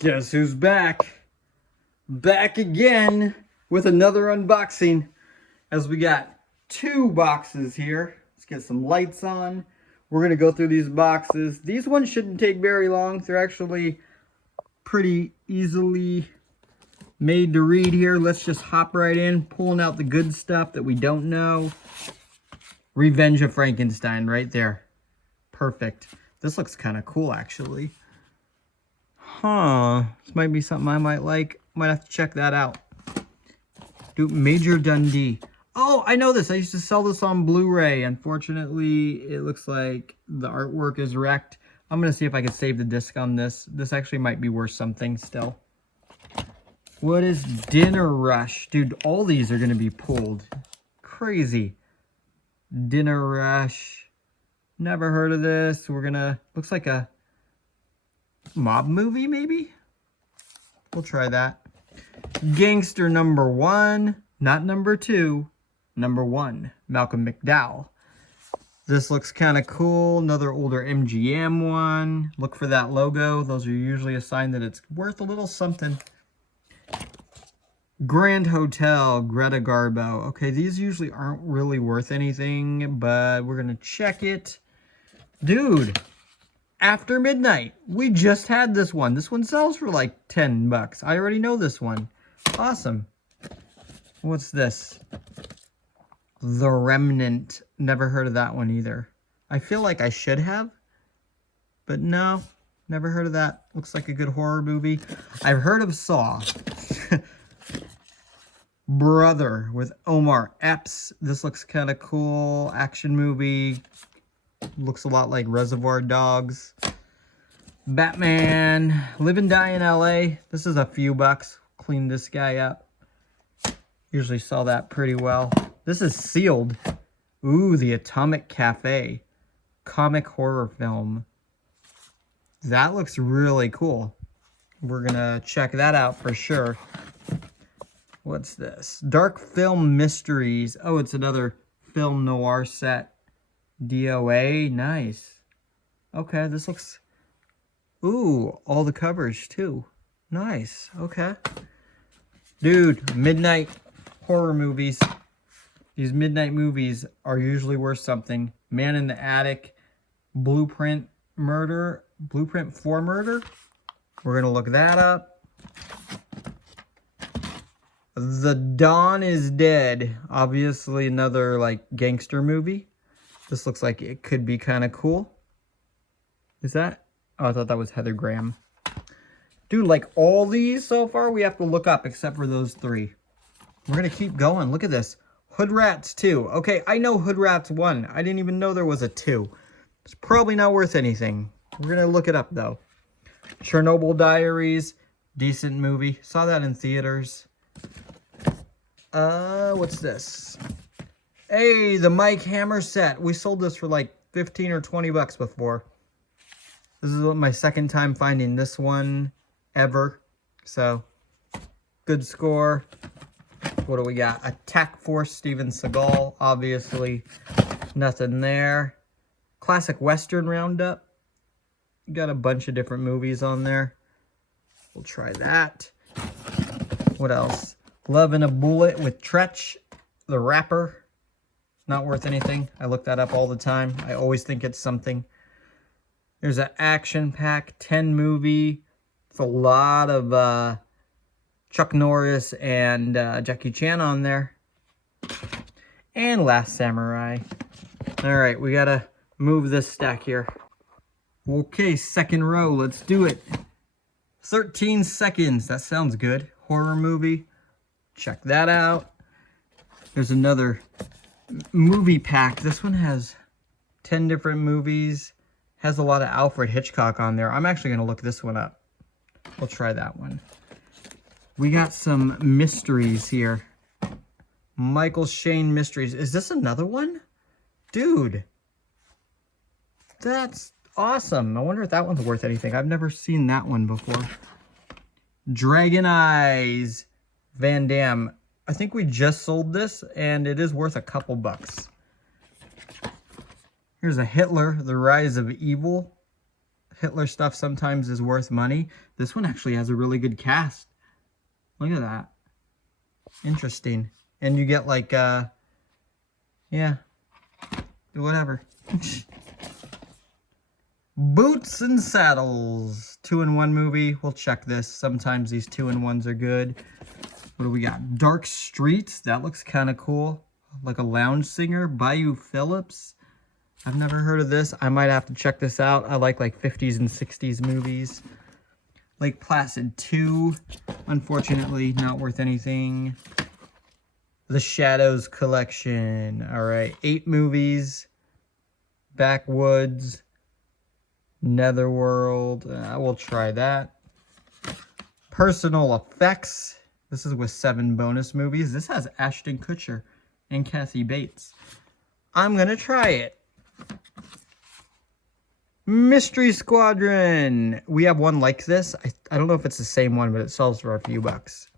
Guess who's back? Back again with another unboxing. As we got 2 boxes here. Let's get some lights on. We're going to go through these boxes. These ones shouldn't take very long. They're actually pretty easily made to read here. Let's just hop right in, pulling out the good stuff that we don't know. Revenge of Frankenstein right there. Perfect. This looks kind of cool, actually. Huh. This might be something I might like. Might have to check that out. Dude, Major Dundee. Oh, I know this. I used to sell this on Blu-ray. Unfortunately, it looks like the artwork is wrecked. I'm going to see if I can save the disc on this. This actually might be worth something still. What is Dinner Rush? Dude, all these are going to be pulled. Crazy. Dinner Rush. Never heard of this. We're going to... Looks like a mob movie, maybe? We'll try that. Gangster #1. Not #2. #1. Malcolm McDowell. This looks kind of cool. Another older MGM one. Look for that logo. Those are usually a sign that it's worth a little something. Grand Hotel, Greta Garbo. Okay, these usually aren't really worth anything, but we're going to check it. Dude, After Midnight. We just had this one. This one sells for like 10 bucks. I already know this one. Awesome. What's this? The Remnant. Never heard of that one either. I feel like I should have, but no, never heard of that. Looks like a good horror movie. I've heard of Saw. Brother with Omar Epps. This looks kind of cool. Action movie. Looks a lot like Reservoir Dogs. Batman. Live and Die in LA. This is a few bucks. Clean this guy up. Usually sell that pretty well. This is sealed. Ooh, The Atomic Cafe. Comic horror film. That looks really cool. We're gonna check that out for sure. What's this? Dark Film Mysteries. Oh, it's another film noir set. DOA. Nice. Okay, this looks... Ooh, all the covers too. Nice. Okay. Dude, midnight horror movies. These midnight movies are usually worth something. Man in the Attic. Blueprint for Murder. We're going to look that up. The Dawn is Dead. Obviously another like gangster movie. This looks like it could be kind of cool. Is that? Oh, I thought that was Heather Graham. Dude, like all these so far we have to look up except for those 3. We're going to keep going. Look at this. Hood Rats 2. Okay, I know Hood Rats 1. I didn't even know there was a 2. It's probably not worth anything. We're going to look it up though. Chernobyl Diaries. Decent movie. Saw that in theaters. What's this? Hey, the Mike Hammer set. We sold this for like 15 or 20 bucks before. This is my second time finding this one ever. So, good score. What do we got? Attack Force Steven Seagal. Obviously, nothing there. Classic Western Roundup. Got a bunch of different movies on there. We'll try that. What else? Love in a Bullet with Tretch, the rapper. Not worth anything. I look that up all the time. I always think it's something. There's an action pack 10 movie. It's a lot of Chuck Norris and Jackie Chan on there. And Last Samurai. Alright, we gotta move this stack here. Okay, second row. Let's do it. 13 seconds. That sounds good. Horror movie. Check that out. There's another movie pack. This one has 10 different movies. Has a lot of Alfred Hitchcock on there. I'm actually going to look this one up. We'll try that one. We got some mysteries here. Michael Shane Mysteries. Is this another one? Dude. That's awesome. I wonder if that one's worth anything. I've never seen that one before. Dragon Eyes. Van Damme. I think we just sold this, and it is worth a couple bucks. Here's a Hitler, The Rise of Evil. Hitler stuff sometimes is worth money. This one actually has a really good cast. Look at that. Interesting. And you get like, yeah, whatever. Boots and Saddles. 2-in-1 movie. We'll check this. Sometimes these 2-in-1s are good. What do we got? Dark Streets. That looks kind of cool. Like a lounge singer. Bayou Phillips. I've never heard of this. I might have to check this out. I like 50s and 60s movies. Lake Placid 2. Unfortunately, not worth anything. The Shadows Collection. All right. 8 movies. Backwoods. Netherworld. We'll try that. Personal Effects. This is with 7 bonus movies. This has Ashton Kutcher and Kathy Bates. I'm going to try it. Mystery Squadron. We have one like this. I don't know if it's the same one, but it sells for a few bucks.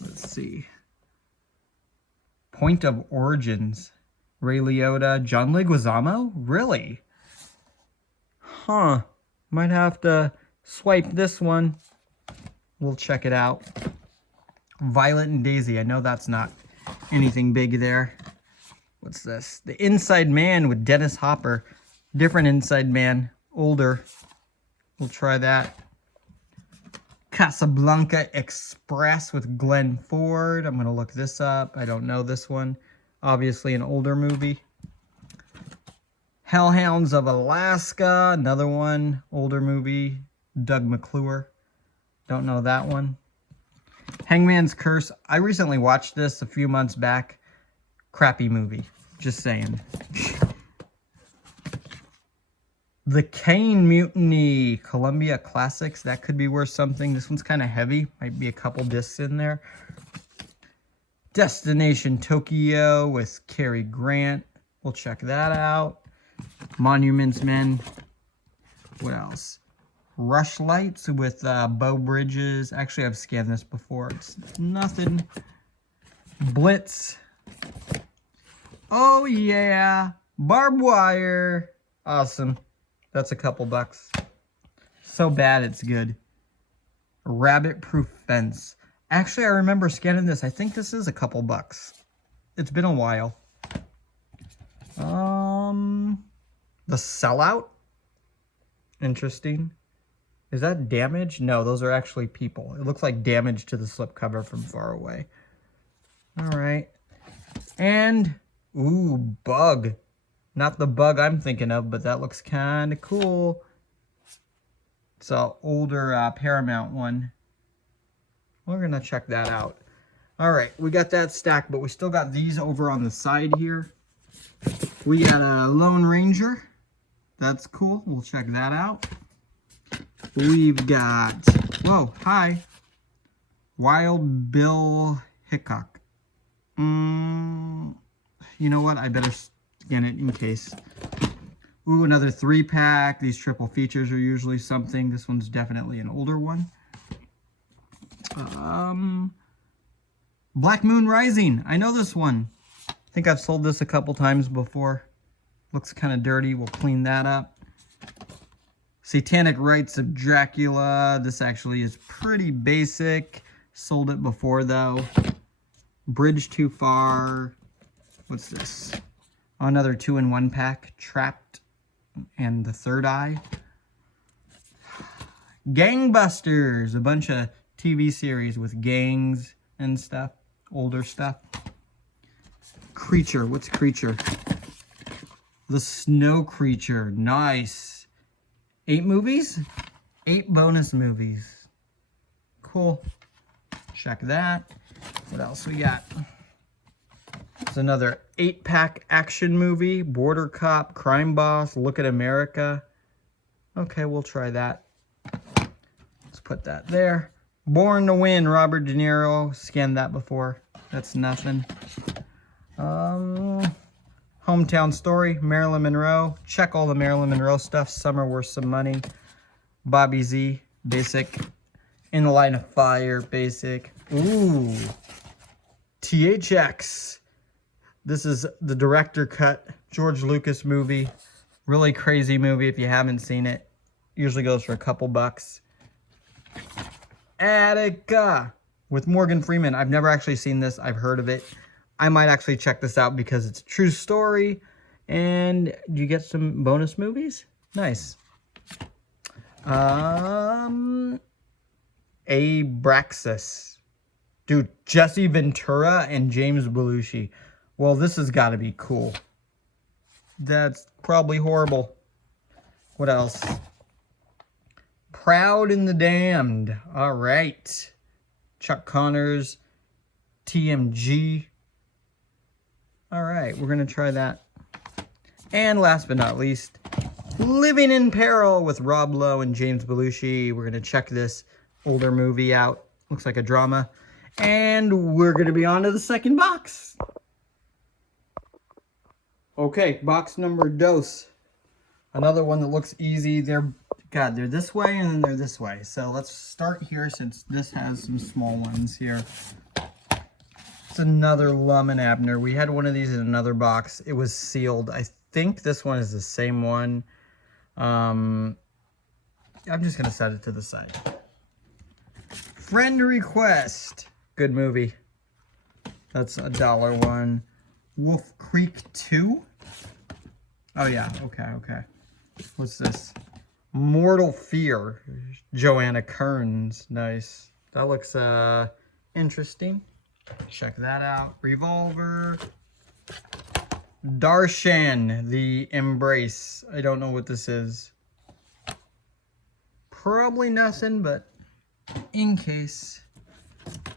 Let's see. Point of Origins. Ray Liotta. John Leguizamo? Really? Huh. Might have to swipe this one. We'll check it out. Violet and Daisy. I know that's not anything big there. What's this? The Inside Man with Dennis Hopper. Different Inside Man. Older. We'll try that. Casablanca Express with Glenn Ford. I'm going to look this up. I don't know this one. Obviously an older movie. Hellhounds of Alaska. Another one. Older movie. Doug McClure. Don't know that one. Hangman's Curse. I recently watched this a few months back. Crappy movie. Just saying. The Kane Mutiny. Columbia Classics. That could be worth something. This one's kind of heavy. Might be a couple discs in there. Destination Tokyo with Cary Grant. We'll check that out. Monuments Men. What else? Rush Lights with Beau Bridges. Actually, I've scanned this before. It's nothing. Blitz. Oh, yeah. Barbed Wire. Awesome. That's a couple bucks. So bad it's good. Rabbit Proof Fence. Actually, I remember scanning this. I think this is a couple bucks. It's been a while. The Sellout. Interesting. Is that damage? No, those are actually people. It looks like damage to the slipcover from far away. All right. And, ooh, Bug. Not the Bug I'm thinking of, but that looks kind of cool. It's an older Paramount one. We're going to check that out. All right, we got that stacked, but we still got these over on the side here. We got a Lone Ranger. That's cool. We'll check that out. We've got, whoa, hi. Wild Bill Hickok. You know what? I better scan it in case. Ooh, another 3-pack. These triple features are usually something. This one's definitely an older one. Black Moon Rising. I know this one. I think I've sold this a couple times before. Looks kind of dirty. We'll clean that up. Satanic Rites of Dracula. This actually is pretty basic. Sold it before though. Bridge Too Far. What's this? Oh, another 2-in-1 pack. Trapped and The Third Eye. Gangbusters. A bunch of TV series with gangs and stuff. Older stuff. Creature. What's Creature? The Snow Creature. Nice. 8 movies? 8 bonus movies. Cool. Check that. What else we got? It's another 8-pack action movie. Border Cop, Crime Boss, Look at America. Okay, we'll try that. Let's put that there. Born to Win, Robert De Niro. Scanned that before. That's nothing. Hometown Story, Marilyn Monroe. Check all the Marilyn Monroe stuff. Some are worth some money. Bobby Z, basic. In the Line of Fire, basic. Ooh. THX. This is the director cut George Lucas movie. Really crazy movie if you haven't seen it. Usually goes for a couple bucks. Attica with Morgan Freeman. I've never actually seen this. I've heard of it. I might actually check this out because it's a true story. And you get some bonus movies? Nice. Abraxas. Dude, Jesse Ventura and James Belushi. Well, this has got to be cool. That's probably horrible. What else? Proud and the Damned. All right. Chuck Connors. TMG. All right, we're going to try that. And last but not least, Living in Peril with Rob Lowe and James Belushi. We're going to check this older movie out. Looks like a drama. And we're going to be on to the second box. Okay, box number dos. Another one that looks easy. They're this way and then they're this way. So let's start here since this has some small ones here. It's another Lum and Abner. We had one of these in another box. It was sealed. I think this one is the same one. I'm just going to set it to the side. Friend Request. Good movie. That's $1 one. Wolf Creek 2. Oh, yeah. Okay. What's this? Mortal Fear. Joanna Kearns. Nice. That looks interesting. Check that out. Revolver. Darshan, The Embrace. I don't know what this is. Probably nothing, but in case.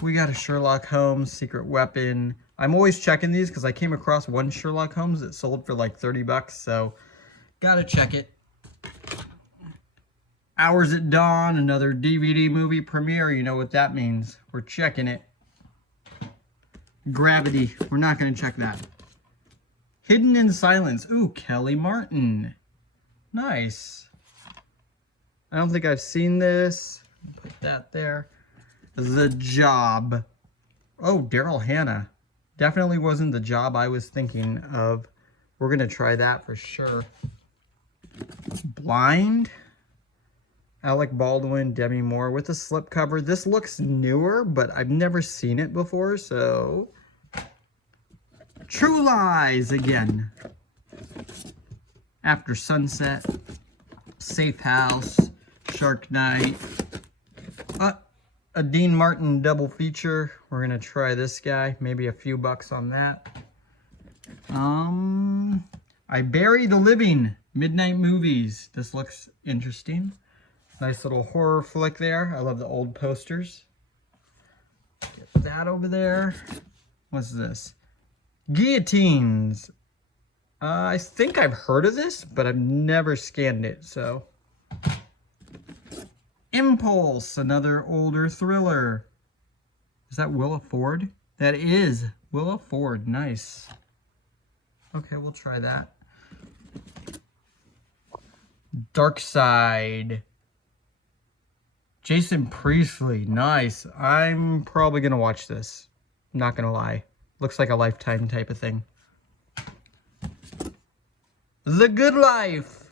We got a Sherlock Holmes Secret Weapon. I'm always checking these because I came across one Sherlock Holmes that sold for like 30 bucks, so gotta check it. Hours at Dawn, another DVD movie premiere. You know what that means. We're checking it. Gravity. We're not going to check that. Hidden in Silence. Ooh, Kelly Martin. Nice. I don't think I've seen this. Put that there. The Job. Oh, Daryl Hannah. Definitely wasn't the job I was thinking of. We're going to try that for sure. Blind. Alec Baldwin, Demi Moore with a slipcover. This looks newer, but I've never seen it before, so... True Lies again. After Sunset. Safe House. Shark Night. A Dean Martin double feature. We're going to try this guy. Maybe a few bucks on that. I Bury the Living. Midnight Movies. This looks interesting. Nice little horror flick there. I love the old posters. Get that over there. What's this? Guillotines. I think I've heard of this, but I've never scanned it, so. Impulse, another older thriller. Is that Willa Ford? That is Willa Ford. Nice. Okay, we'll try that. Dark Side. Jason Priestley, nice. I'm probably going to watch this. Not going to lie. Looks like a Lifetime type of thing. The Good Life.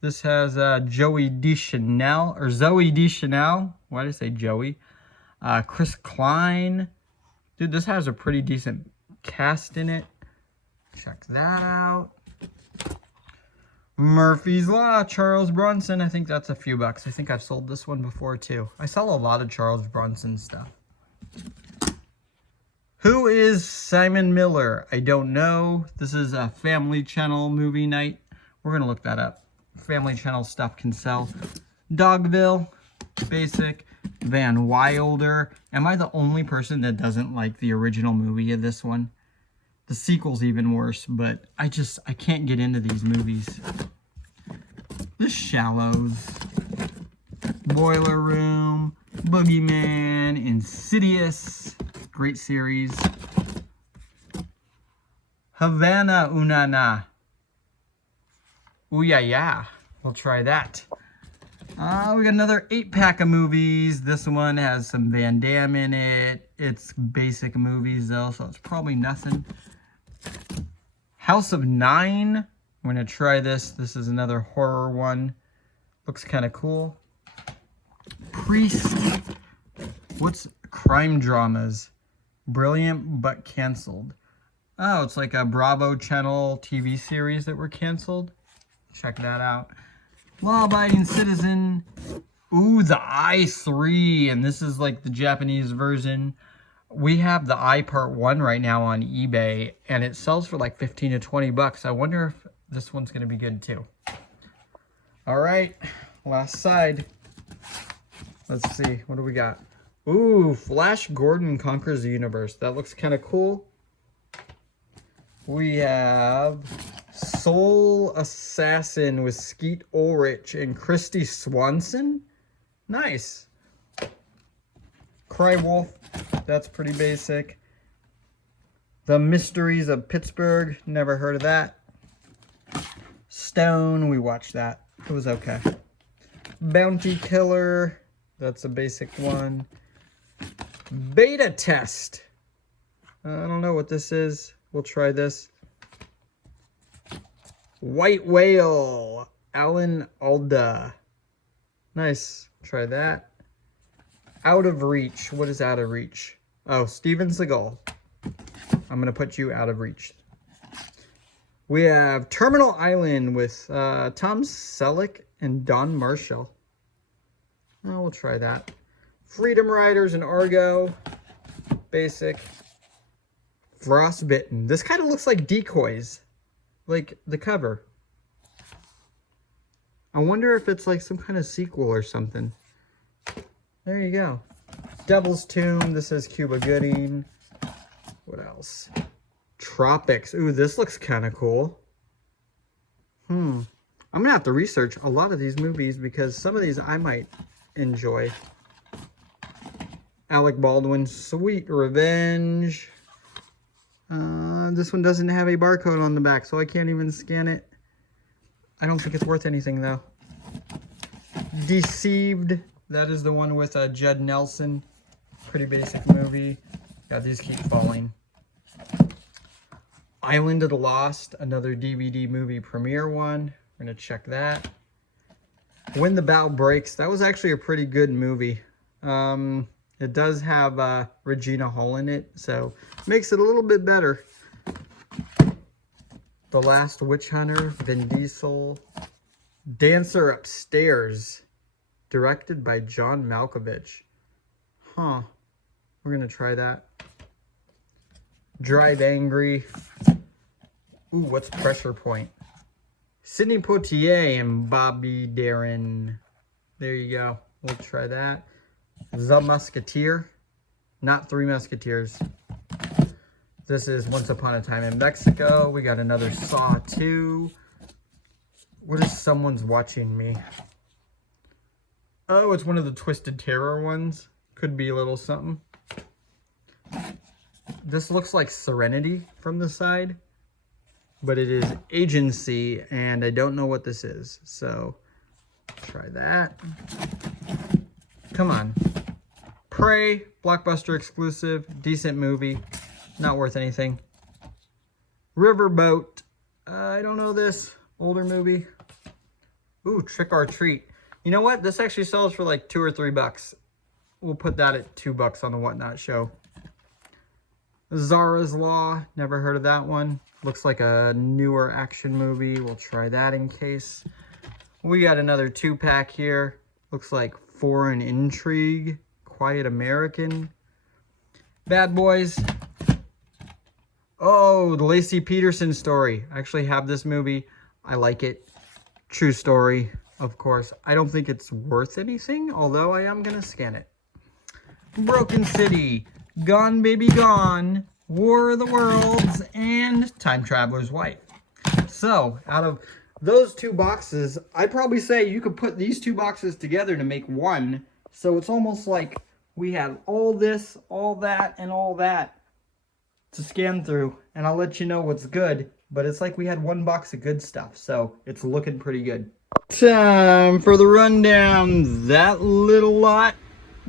This has Joey Deschanel, or Zoe Deschanel. Why did I say Joey? Chris Klein. Dude, this has a pretty decent cast in it. Check that out. Murphy's Law, Charles Bronson. I think that's a few bucks. I think I've sold this one before too. I sell a lot of Charles Bronson stuff. Who is Simon Miller? I don't know. This is a Family Channel movie night. We're going to look that up. Family Channel stuff can sell. Dogville, basic. Van Wilder. Am I the only person that doesn't like the original movie of this one? The sequel's even worse, but I can't get into these movies. The Shallows. Boiler Room. Boogeyman. Insidious. Great series. Havana Unana. Ooh, yeah. We'll try that. We got another 8-pack of movies. This one has some Van Damme in it. It's basic movies, though, so it's probably nothing. House of 9. I'm going to try this. This is another horror one. Looks kind of cool. Priest. What's crime dramas? Brilliant but canceled. Oh, it's like a Bravo channel TV series that were canceled. Check that out. Law-abiding citizen. Ooh, the I3, and this is like the Japanese version. We have the I Part 1 right now on eBay, and it sells for like 15 to 20 bucks. I wonder if this one's going to be good too. All right, last side. Let's see, what do we got? Ooh, Flash Gordon Conquers the Universe. That looks kind of cool. We have Soul Assassin with Skeet Ulrich and Christy Swanson. Nice. Cry Wolf. That's pretty basic. The Mysteries of Pittsburgh. Never heard of that. Stone. We watched that. It was okay. Bounty Killer. That's a basic one. Beta Test. I don't know what this is. We'll try this. White Whale. Alan Alda. Nice. Try that. Out of Reach. What is Out of Reach? Oh, Steven Seagal. I'm going to put you out of reach. We have Terminal Island with Tom Selleck and Don Marshall. Oh, we'll try that. Freedom Riders and Argo. Basic. Frostbitten. This kind of looks like Decoys. Like the cover. I wonder if it's like some kind of sequel or something. There you go. Devil's Tomb. This is Cuba Gooding. What else? Tropics. Ooh, this looks kind of cool. I'm going to have to research a lot of these movies because some of these I might enjoy. Alec Baldwin. Sweet Revenge. This one doesn't have a barcode on the back, so I can't even scan it. I don't think it's worth anything, though. Deceived. That is the one with Judd Nelson. Pretty basic movie. Yeah, these keep falling. Island of the Lost. Another DVD movie premiere one. We're going to check that. When the Bow Breaks. That was actually a pretty good movie. It does have Regina Hall in it, so makes it a little bit better. The Last Witch Hunter, Vin Diesel. Dancer Upstairs, directed by John Malkovich. Huh. We're going to try that. Drive Angry. Ooh, what's Pressure Point? Sidney Poitier and Bobby Darin. There you go. We'll try that. The Musketeer. Not Three Musketeers. This is Once Upon a Time in Mexico. We got another Saw 2. What is Someone's Watching Me? Oh, it's one of the Twisted Terror ones. Could be a little something. This looks like Serenity from the side. But it is Agency, and I don't know what this is. So, try that. Come on. Prey, Blockbuster exclusive, decent movie, not worth anything. Riverboat, I don't know this, older movie. Ooh, Trick or Treat. You know what? This actually sells for like $2 or $3. We'll put that at $2 on the Whatnot show. Zara's Law, never heard of that one. Looks like a newer action movie. We'll try that in case. We got another 2-pack here. Looks like Foreign Intrigue, Quiet American. Bad Boys. Oh, the Lacey Peterson story. I actually have this movie. I like it. True story, of course. I don't think it's worth anything, although I am going to scan it. Broken City, Gone Baby Gone, War of the Worlds, and Time Traveler's Wife. So, out of those 2 boxes, I'd probably say you could put these 2 boxes together to make one. So it's almost like we have all this, all that, and all that to scan through. And I'll let you know what's good. But it's like we had 1 box of good stuff. So it's looking pretty good. Time for the rundown. That little lot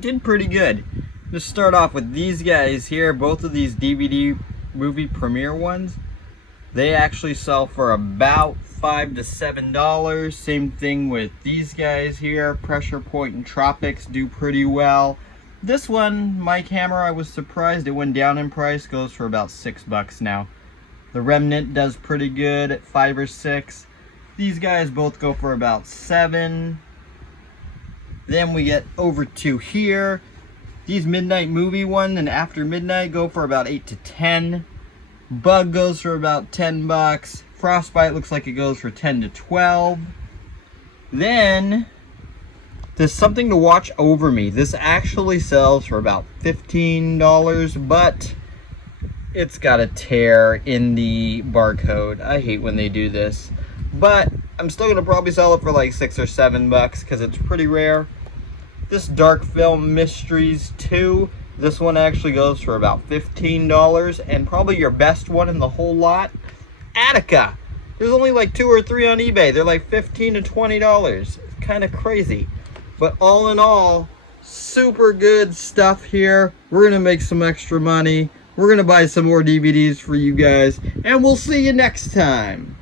did pretty good. Let's start off with these guys here. Both of these DVD movie premiere ones. They actually sell for about $5 to $7. Same thing with these guys here. Pressure Point and Tropics do pretty well. This one, Mike Hammer, I was surprised it went down in price. Goes for about $6 now. The Remnant does pretty good at $5 or $6. These guys both go for about $7. Then we get over to here. These Midnight Movie one and After Midnight go for about $8 to $10. Bug goes for about $10. Frostbite looks like it goes for $10 to $12. Then there's Something to Watch Over Me. This actually sells for about $15, but it's got a tear in the barcode. I hate when they do this, but I'm still gonna probably sell it for like $6 or $7 because it's pretty rare. This Dark Film Mysteries 2, this one actually goes for about $15, and probably your best one in the whole lot, Attica. There's only like 2 or 3 on eBay. They're like $15 to $20. It's kind of crazy. But all in all, super good stuff here. We're gonna make some extra money. We're gonna buy some more DVDs for you guys, and we'll see you next time.